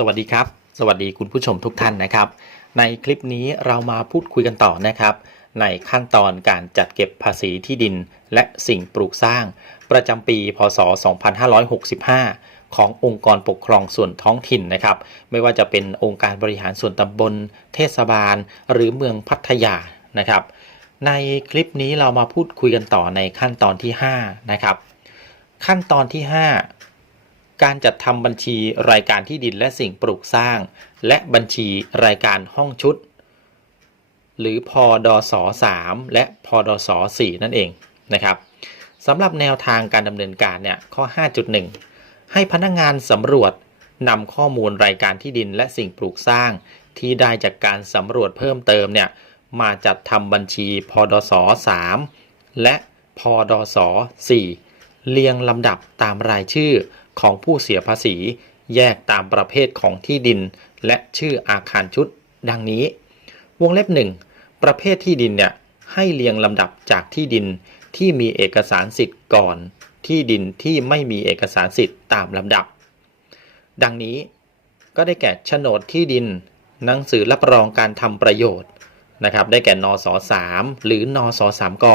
สวัสดีครับ สวัสดีคุณผู้ชมทุกท่านนะครับ ในคลิปนี้เรามาพูดคุยกันต่อนะครับ ในขั้นตอนการจัดเก็บภาษีที่ดิน และสิ่งปลูกสร้าง ประจำปี พศ 2565 ขององค์กรปกครองส่วนท้องถิ่นนะครับ ไม่ว่าจะเป็นองค์การบริหารส่วนตำบล เทศบาล หรือเมืองพัทยานะครับ ในคลิปนี้เรามาพูดคุยกันต่อในขั้นตอนที่ 5 นะครับ ขั้นตอนที่ 5 การจัดทำบัญชีรายการที่ดินและสิ่งปลูกสร้าง และบัญชีรายการห้องชุด หรือพอดส3และพอดส4นั่นเองนะครับสำหรับแนวทางการดำเนินการเนี่ยข้อ 5.1 ให้พนักงงานสำรวจนำข้อมูลรายการที่ดินและสิ่งปลูกสร้าง ที่ได้จากการสำรวจเพิ่มเติมเนี่ยมาจัดทำบัญชีพอดส3และพอดส4เรียงลำดับตามรายชื่อ ของผู้เสียภาษี แยกตามประเภทของที่ดิน และชื่ออาคารชุด ดังนี้ วงเล็บหนึ่งประเภทที่ดินเนี่ยให้เรียงลำดับจากที่ดินที่มีเอกสารสิทธิ์ก่อน ที่ดินที่ไม่มีเอกสารสิทธิ์ตามลำดับ ดังนี้ก็ได้แก่โฉนดที่ดิน หนังสือรับรองการทำประโยชน์นะครับ ได้แก่นส3หรือนส3ก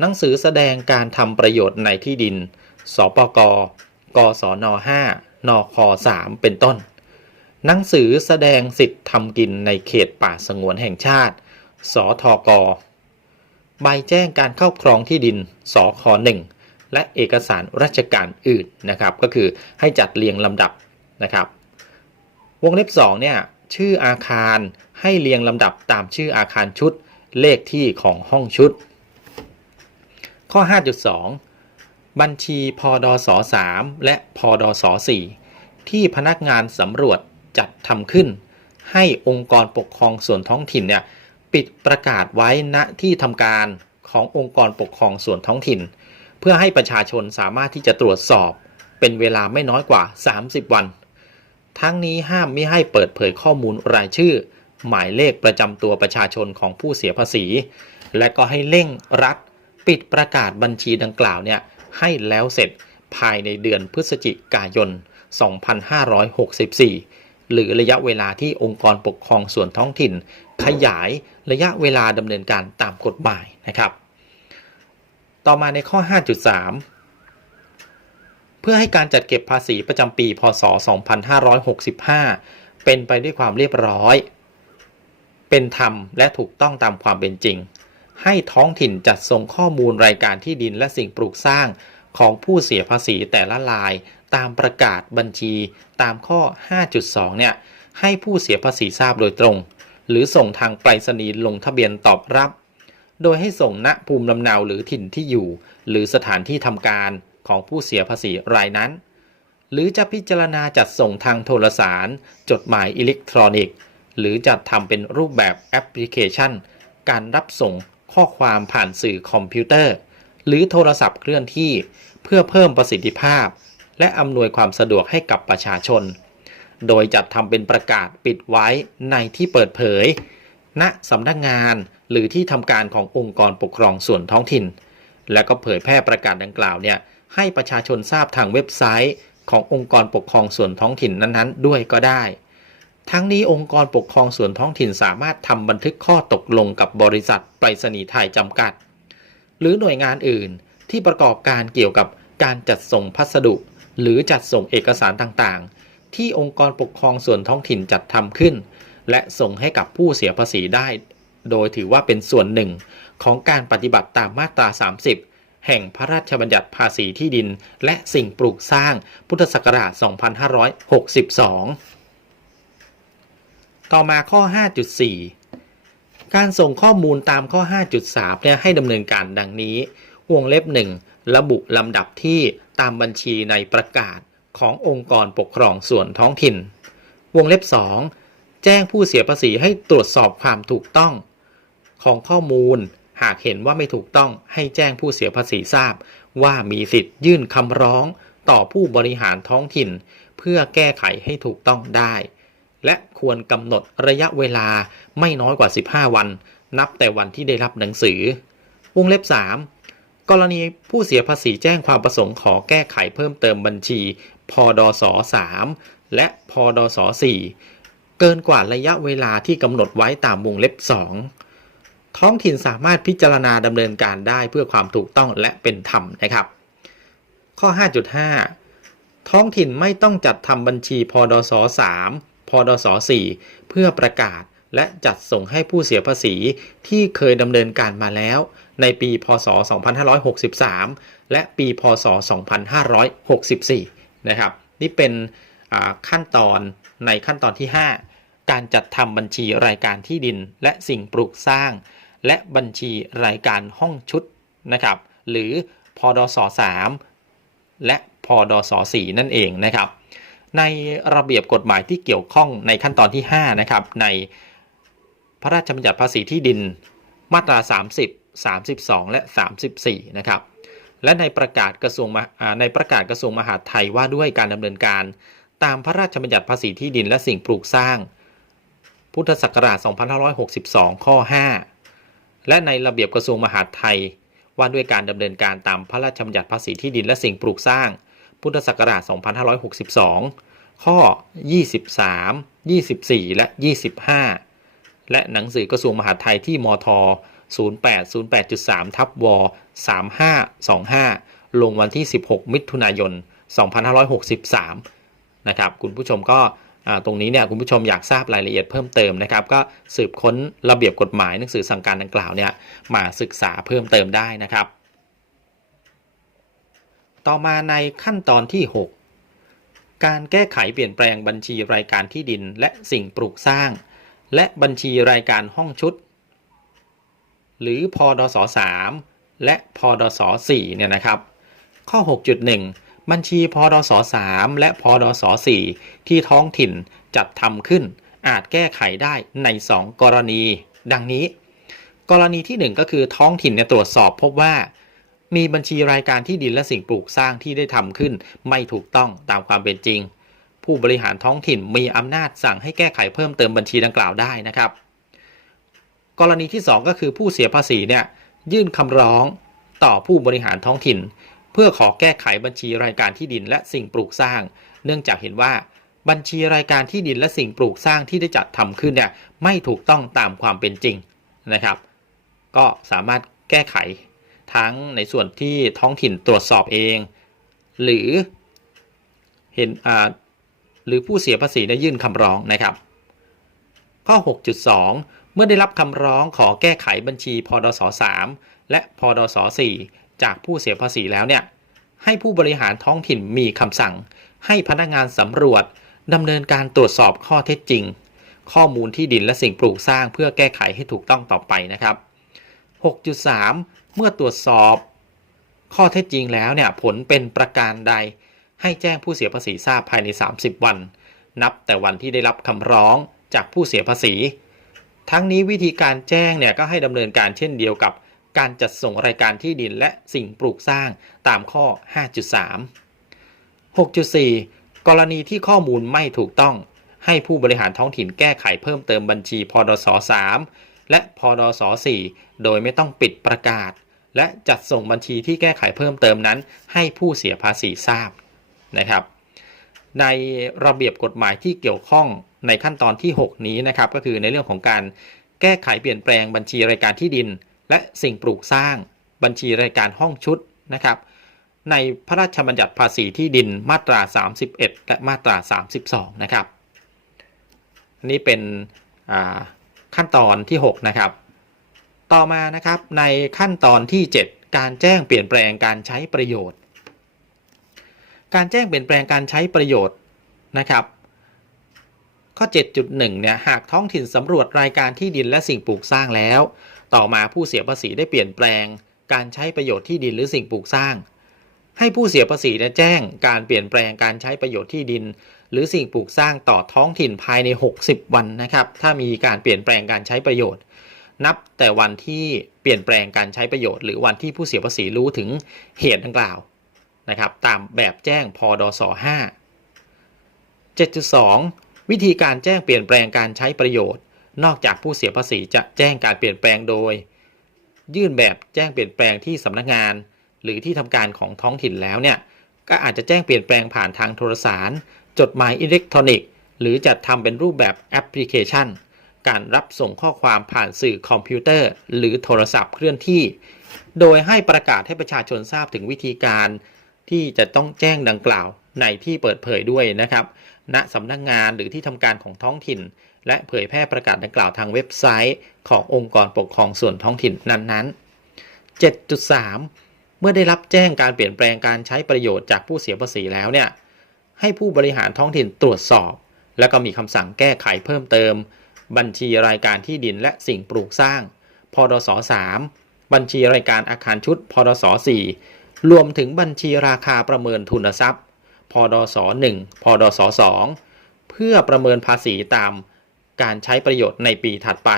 หนังสือแสดงการทำประโยชน์ในที่ดิน สปก กศน5นค3เป็นต้น หนังสือแสดงสิทธิ์ทำกินในเขตป่าสงวนแห่งชาติ สทก ใบแจ้งการครอบครองที่ดิน สค1และเอกสารราชการอื่นนะครับ ก็คือให้จัดเรียงลำดับนะครับ วงเล็บ2เนี่ยชื่ออาคารให้เรียงลำดับตามชื่ออาคารชุด เลขที่ของห้องชุด ข้อ 5.2 บัญชีพอดส3และพอดส4ที่พนักงานสำรวจจัดทำขึ้น ให้องค์กรปกครองส่วนท้องถิ่นเนี่ยปิดประกาศไว้ณที่ทำการขององค์กรปกครองส่วนท้องถิ่น เพื่อให้ประชาชนสามารถที่จะตรวจสอบเป็นเวลาไม่น้อยกว่า 30 วัน ทั้งนี้ห้ามไม่ให้เปิดเผยข้อมูลรายชื่อ หมายเลขประจำตัวประชาชนของผู้เสียภาษี และก็ให้เร่งรัด ปิดประกาศบัญชีดังกล่าวเนี่ย ให้แล้วเสร็จภายในเดือนพฤศจิกายน 2564 หรือระยะเวลาที่องค์กรปกครองส่วนท้องถิ่น ขยายระยะเวลาดำเนินการตามกฎหมายนะครับ ต่อมาในข้อ 5.3 เพื่อให้การจัดเก็บภาษีประจำปี พศ 2565 เป็นไปด้วยความเรียบร้อย เป็นธรรมและถูกต้องตามความเป็นจริง ให้ท้องถิ่นจัดส่งข้อมูลรายการที่ดินและสิ่งปลูกสร้างของผู้เสียภาษีแต่ละราย ตามประกาศบัญชีตามข้อ 5.2 เนี่ย ให้ผู้เสียภาษีทราบโดยตรง หรือส่งทางไปรษณีย์ลงทะเบียนตอบรับ โดยให้ส่งณภูมิลำเนาหรือถิ่นที่อยู่ หรือสถานที่ทำการของผู้เสียภาษีรายนั้น หรือจะพิจารณาจัดส่งทางโทรสาร จดหมายอิเล็กทรอนิกส์ หรือจัดทำเป็นรูปแบบแอปพลิเคชัน การรับส่ง ข้อความผ่านสื่อคอมพิวเตอร์ หรือโทรศัพท์เคลื่อนที่ เพื่อเพิ่มประสิทธิภาพ และอำนวยความสะดวกให้กับประชาชน โดยจัดทำเป็นประกาศปิดไว้ในที่เปิดเผย ณสำนักงานหรือที่ทำการขององค์กรปกครองส่วนท้องถิ่น และก็เผยแพร่ประกาศดังกล่าวเนี่ยให้ประชาชนทราบทางเว็บไซต์ขององค์กรปกครองส่วนท้องถิ่นนั้นๆ ด้วยก็ได้ ทั้งนี้องค์กรปกครองส่วนท้องถิ่นสามารถทำบันทึกข้อตกลงกับบริษัทไปรษณีย์ไทยจำกัด หรือหน่วยงานอื่นที่ประกอบการเกี่ยวกับการจัดส่งพัสดุ หรือจัดส่งเอกสารต่างๆ ที่องค์กรปกครองส่วนท้องถิ่นจัดทำขึ้น และส่งให้กับผู้เสียภาษีได้ โดยถือว่าเป็นส่วนหนึ่งของการปฏิบัติตามมาตรา 30 แห่งพระราชบัญญัติภาษีที่ดิน และสิ่งปลูกสร้างพุทธศักราช 2562 ต่อมาข้อ 5.4 การส่งข้อมูลตามข้อ 5.3 เนี่ยให้ดำเนินการดังนี้ วงเล็บ 1 ระบุลำดับที่ตามบัญชีในประกาศขององค์กรปกครองส่วนท้องถิ่น วงเล็บ 2 แจ้งผู้เสียภาษีให้ตรวจสอบความถูกต้อง ของข้อมูลหากเห็นว่าไม่ถูกต้องให้แจ้งผู้เสียภาษีทราบ ว่ามีสิทธิ์ยื่นคำร้องต่อผู้บริหารท้องถิ่น เพื่อแก้ไขให้ถูกต้องได้ และควรกำหนดระยะเวลาไม่น้อยกว่า 15 วัน นับแต่วันที่ได้รับหนังสือ วงเล็บ 3 กรณีผู้เสียภาษีแจ้งความประสงค์ขอแก้ไขเพิ่มเติมบัญชี พดส3และพดส4เกินกว่าระยะเวลาที่กำหนดไว้ตามวงเล็บ 2 ท้องถิ่นสามารถพิจารณาดำเนินการได้เพื่อความถูกต้องและเป็นธรรมนะครับ ข้อ 5.5ท้องถิ่นไม่ต้องจัดทำบัญชีพดส3 พดส4เพื่อประกาศและจัดส่งให้ผู้เสียภาษีที่เคยดำเนินการมาแล้ว ในปี พศ 2563 และปี พศ 2564 นะครับ นี่เป็นขั้นตอนในขั้นตอนที่ 5 การจัดทำบัญชีรายการที่ดิน และสิ่งปลูกสร้าง และบัญชีรายการห้องชุดนะครับ หรือ พดส3และ พดส4นั่นเองนะครับ ในระเบียบกฎหมายที่เกี่ยวข้องในขั้นตอนที่ 5 นะครับ ในพระราชบัญญัติภาษีที่ดินมาตรา 30 32 และ 34 นะครับ และในประกาศกระทรวงในประกาศกระทรวงมหาดไทยว่าด้วยการดำเนินการ ตามพระราชบัญญัติภาษีที่ดินและสิ่งปลูกสร้าง พุทธศักราช 2562 ข้อ 5 และในระเบียบกระทรวงมหาดไทย ว่าด้วยการดำเนินการตามพระราชบัญญัติภาษีที่ดินและสิ่งปลูกสร้าง พุทธศักราช 2562 ข้อ 23 24 และ 25 และหนังสือกระทรวงมหาดไทยที่มท 0808.3 ทับว3525 ลงวันที่ 16 มิถุนายน 2563 นะครับ คุณผู้ชมก็ตรงนี้เนี่ยคุณผู้ชมอยากทราบรายละเอียดเพิ่มเติมนะครับ ก็สืบค้นระเบียบกฎหมายหนังสือสั่งการดังกล่าวเนี่ยมาศึกษาเพิ่มเติมได้นะครับ ต่อมาในขั้นตอนที่ 6 การแก้ไขเปลี่ยนแปลงบัญชีรายการที่ดินและสิ่งปลูกสร้าง และบัญชีรายการห้องชุด หรือพดส3และพดส4เนี่ยนะครับ ข้อ 6.1 บัญชีพดส3และพดส4ที่ท้องถิ่นจัดทำขึ้น อาจแก้ไขได้ใน 2 กรณี ดังนี้ กรณีทีหนึ่1 ก็คือท้องถิ่นเนี่ยตรวจสอบพบว่า มีบัญชีรายการที่ดินและสิ่งปลูกสร้างที่ได้ทำขึ้น ไม่ถูกต้องตามความเป็นจริง ผู้บริหารท้องถิ่นมีอำนาจสั่งให้แก้ไขเพิ่มเติมบัญชีดังกล่าวได้นะครับ กรณีที่ 2 ก็คือผู้เสียภาษีเนี่ยยื่นคำร้องต่อผู้บริหารท้องถิ่น เพื่อขอแก้ไขบัญชีรายการที่ดินและสิ่งปลูกสร้าง เนื่องจากเห็นว่าบัญชีรายการที่ดินและสิ่งปลูกสร้างที่ได้จัดทำขึ้นเนี่ยไม่ถูกต้องตามความเป็นจริงนะครับ ก็สามารถแก้ไข ทั้งในส่วนที่ท้องถิ่นตรวจสอบเอง หรือเห็นอ่าหรือผู้เสียภาษีได้ยื่นคำร้องนะครับ ข้อ 6.2 เมื่อได้รับคำร้องขอแก้ไขบัญชีพดส3และพดส4จากผู้เสียภาษีแล้วเนี่ยให้ผู้บริหารท้องถิ่นมีคำสั่ง ให้พนักงานสำรวจดำเนินการตรวจสอบข้อเท็จจริง ข้อมูลที่ดินและสิ่งปลูกสร้างเพื่อแก้ไขให้ถูกต้องต่อไปนะครับ 6.3 เมื่อตรวจสอบข้อเท็จจริงแล้วเนี่ยผลเป็นประการใด ให้แจ้งผู้เสียภาษีทราบภายใน 30 วัน นับแต่วันที่ได้รับคำร้องจากผู้เสียภาษี ทั้งนี้วิธีการแจ้งเนี่ยก็ให้ดำเนินการเช่นเดียวกับการจัดส่งรายการที่ดินและสิ่งปลูกสร้างตามข้อ 5.3 6.4 กรณีที่ข้อมูลไม่ถูกต้อง ให้ผู้บริหารท้องถิ่นแก้ไขเพิ่มเติมบัญชีพดส3และพดส4โดยไม่ต้องปิดประกาศ และจัดส่งบัญชีที่แก้ไขเพิ่มเติมนั้น ให้ผู้เสียภาษีทราบนะครับ ในระเบียบกฎหมายที่เกี่ยวข้องในขั้นตอนที่ 6 นี้นะครับ ก็คือในเรื่องของการแก้ไขเปลี่ยนแปลงบัญชีรายการที่ดิน และสิ่งปลูกสร้าง บัญชีรายการห้องชุดนะครับ ในพระราชบัญญัติภาษีที่ดินมาตรา 31 และมาตรา 32 นะครับนนี้เป็นขั้นตอนที่ 6 นะครับ ต่อมานะครับในขั้นตอนที่ 7 การแจ้งเปลี่ยนแปลงการใช้ประโยชน์ การแจ้งเปลี่ยนแปลงการใช้ประโยชน์นะครับ ข้อ 7.1 เนี่ยหากท้องถิ่นสำรวจรายการที่ดินและสิ่งปลูกสร้างแล้ว ต่อมาผู้เสียภาษีได้เปลี่ยนแปลง การใช้ประโยชน์ที่ดินหรือสิ่งปลูกสร้าง ให้ผู้เสียภาษีแจ้งการเปลี่ยนแปลงการใช้ประโยชน์ที่ดิน หรือสิ่งปลูกสร้างต่อท้องถิ่นภายใน 60 วันนะครับ ถ้ามีการเปลี่ยนแปลงการใช้ประโยชน์ นับแต่วันที่เปลี่ยนแปลงการใช้ประโยชน์ หรือวันที่ผู้เสียภาษีรู้ถึงเหตุดังกล่าวนะครับตามแบบแจ้งพดส5 7.2 วิธีการแจ้งเปลี่ยนแปลงการใช้ประโยชน์ นอกจากผู้เสียภาษีจะแจ้งการเปลี่ยนแปลงโดย ยื่นแบบแจ้งเปลี่ยนแปลงที่สำนักงาน หรือที่ทำการของท้องถิ่นแล้วเนี่ยก็อาจจะแจ้งเปลี่ยนแปลงผ่านทางโทรสาร จดหมายอิเล็กทรอนิกส์ หรือจะทำเป็นรูปแบบแอปพลิเคชัน การรับส่งข้อความผ่านสื่อคอมพิวเตอร์ หรือโทรศัพท์เคลื่อนที่ โดยให้ประกาศให้ประชาชนทราบถึงวิธีการที่จะต้องแจ้งดังกล่าวในที่เปิดเผยด้วยนะครับ ณสำนักงงานหรือที่ทำการของท้องถิ่น และเผยแพร่ประกาศดังกล่าวทางเว็บไซต์ขององค์กรปกครองส่วนท้องถิ่นนั้นๆ 7.3 เมื่อได้รับแจ้งการเปลี่ยนแปลงการใช้ประโยชน์จากผู้เสียภาษีแล้วเนี่ย ให้ผู้บริหารท้องถิ่นตรวจสอบ แล้วก็มีคำสั่งแก้ไขเพิ่มเติม บัญชีรายการที่ดินและสิ่งปลูกสร้างพดส3บัญชีรายการอาคารชุดพดส4รวมถึงบัญชีราคาประเมินทุนทรัพย์พดส1พดส2เพื่อประเมินภาษีตามการใช้ประโยชน์ในปีถัดไป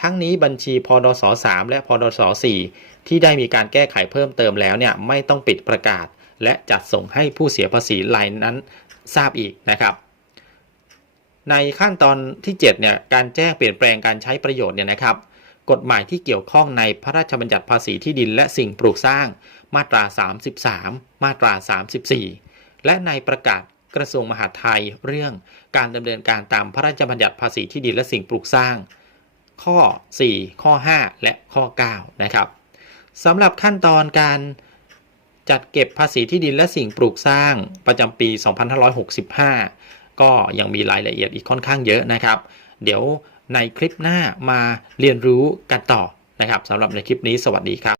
ทั้งนี้บัญชีพดส3และพดส4ที่ได้มีการแก้ไขเพิ่มเติมแล้วเนี่ยไม่ต้องปิดประกาศ และจัดส่งให้ผู้เสียภาษีรายนั้นทราบอีกนะครับ ในขั้นตอนที่7เนี่ยการแจ้งเปลี่ยนแปลงการใช้ประโยชน์เนี่ยนะครับ กฎหมายที่เกี่ยวข้องในพระราชบัญญัติภาษีที่ดินและสิ่งปลูกสร้างมาตรา 33 มาตรา 34 และในประกาศกระทรวงมหาดไทยเรื่องการดำเนินการตามพระราชบัญญัติภาษีที่ดินและสิ่งปลูกสร้าง ข้อ 4 ข้อ 5 และข้อ 9 นะครับสำหรับขั้นตอนการจัดเก็บภาษีที่ดินและสิ่งปลูกสร้างประจำปี 2565 ก็ยังมีรายละเอียดอีกค่อนข้างเยอะนะครับ เดี๋ยวในคลิปหน้ามาเรียนรู้กันต่อนะครับสำหรับในคลิปนี้สวัสดีครับ